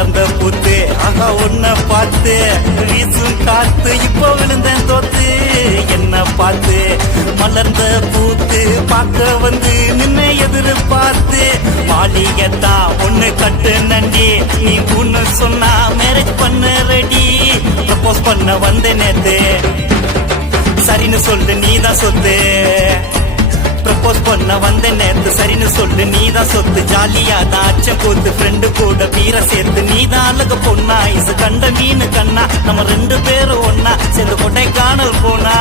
மலர்ந்த பூத்து ஆகா ஒன்ன பார்த்து வீசு காத்து இப்போ விழுந்தேன் தோத்து. என்ன பார்த்து மலர்ந்த பூத்து பார்க்க வந்து நின்ன எதிர்பார்த்து. மாளிகத்தா ஒண்ணு கட்டு நண்டி நீ ஒண்ணு சொன்னா மேரேஜ் பண்ண ரெடி ப்ரப்போஸ் பண்ண வந்த நேத்து. சரின்னு சொல்லு நீதான் சொத்து. சொல்லு நீதான் சொத்து. ஜாலியா தான் அச்சம் போத்து ஃப்ரெண்டு கூட வீர சேர்த்து. நீதான் அழகு பொண்ணா இசு கண்ட மீனு கண்ணா. நம்ம ரெண்டு பேரும் ஒன்னா சேர்ந்து கொட்டை காணல் போனா.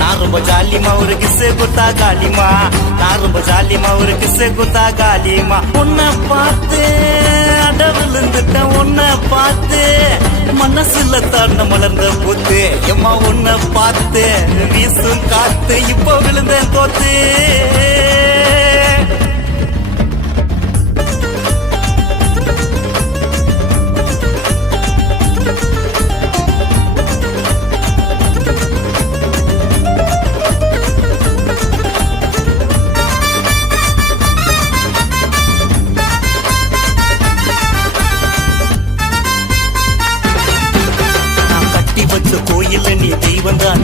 நான் ரொம்ப ஜாலிமா ஒரு கிசு குத்தா காலிமா நான் ரொம்ப ஜாலிமா ஒரு கிசு குத்தா காலிமா உன்னை பார்த்து அடவிழுந்துட்டேன் உன்னை பார்த்து. மனசுல தாண்ட மலர்ந்த பூத்து. எம்மா உன்னை பார்த்து வீசும் காத்து. இப்போ விழுந்தேன் தோத்து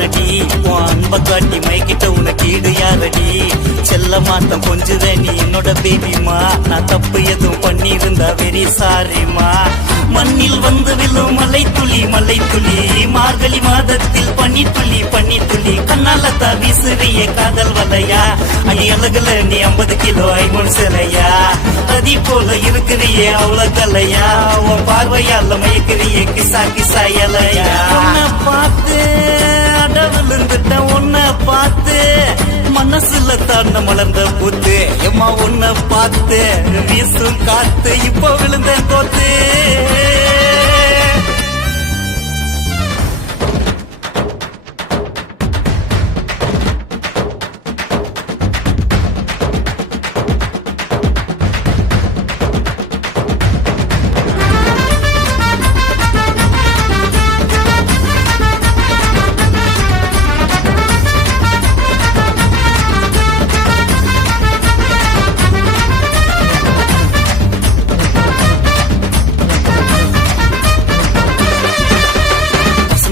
தெய்வம் உன் அன்ப காட்டி மைக்கிட்ட உனக்கு ஈடு யாரடி? செல்ல மாத்தம் கொஞ்சுத நீ என்னோட பேபிமா நான் தப்பு எதுவும் பண்ணியிருந்தா வெரி சாரிமா மண்ணில் வந்து விழும் மலை துளி மலை துளி மார்கழி மாதத்தில் பனி துளி பனி துளி கண்ணால தா காதல் வலையா? அடி அழகுல நீ ஐம்பது கிலோ ஐமன் சிலையா? அதி போல இருக்கிறியே அவ்வளவு கலையா உன் பார்வையால மயக்கிறியே கிசா கிசா இலையா? உன்னை பார்த்து அடவிழுந்துட்ட உன்னை பார்த்து மனசுல தாண்ட மலர்ந்த பூத்து எம்மா உன்னை பார்த்து வீசும் காத்து இப்போ விழுந்தேன் தோத்து.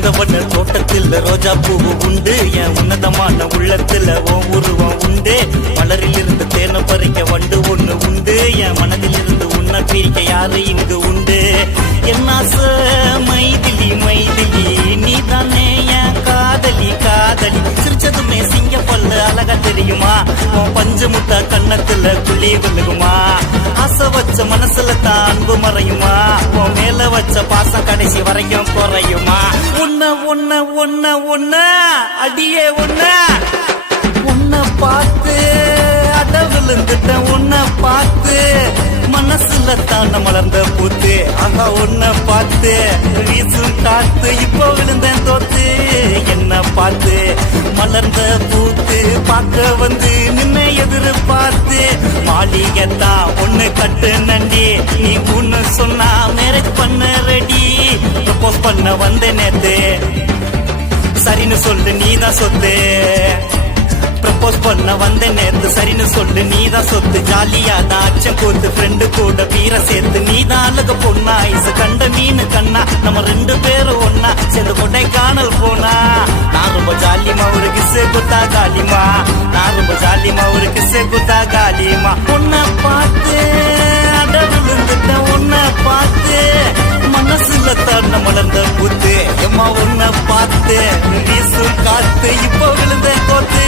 வசந்தவன தோட்டத்தில் ரோஜா பூவு உண்டு. என் உன்னதமான உள்ளத்துல ஓ உருவம் உண்டு. மலரில் இருந்து தேன பறிக்க வண்டு ஒண்ணு உண்டு. என் மனதில் இருந்து உன்ன பிரிக்க யாரு இங்கு உண்டு? என்ன மைதிலி மைதிலி. கண்ணு அழகா தெரியுமா? உன் பஞ்சு முட்டை கண்ணத்துல குழி விழுகுமா? ஆசை வச்ச மனசுல தான் அன்பு மறையுமா? உன் மேல வச்ச பாசம் கடைசி வரைக்கும் குறையுமா? உன்ன உன்ன உன்ன உன்ன அடியே உன்ன. உன்னை பார்த்து அட விழுந்துட்ட உன்னை பார்த்து மனசுல தான் மலர்ந்த பூத்து. ஆகா உன்னை பார்த்து வீசும் காத்து இப்போ விழுந்தேன் தோத்து. சொன்னா மேரேஜ் பண்ண ரெடி. ப்ரப்போஸ் பண்ண வந்த நேத்து. சரின்னு சொல்லு நீ தான் சொத்து. ப்ரப்போஸ் பண்ண வந்த நேத்து சரின்னு சொல்லு நீ தான் சொத்து. ஜாலியா தான் அச்சம் கூத்து ஃப்ரெண்டு கூட வீர சேர்த்து. நீதான் அழக பொண்ணா இச கண்ட மீனு கண்ணா. நம்ம ரெண்டு பேரும் ஒன்னா சேர்ந்து கொடைக்கானல் போனா. நான் ரொம்ப ஜாலிமா ஒரு கிசு குத்தா காலிமா நான் ரொம்ப ஜாலிமா ஒரு கிசு குத்தா காலிமா உன்னை பாட்டு உள்ளத்தான் மலர்ந்த பூத்து. எம்மா உன்னை பார்த்து. வீசும் காத்து இப்போ விழுந்த கோத்து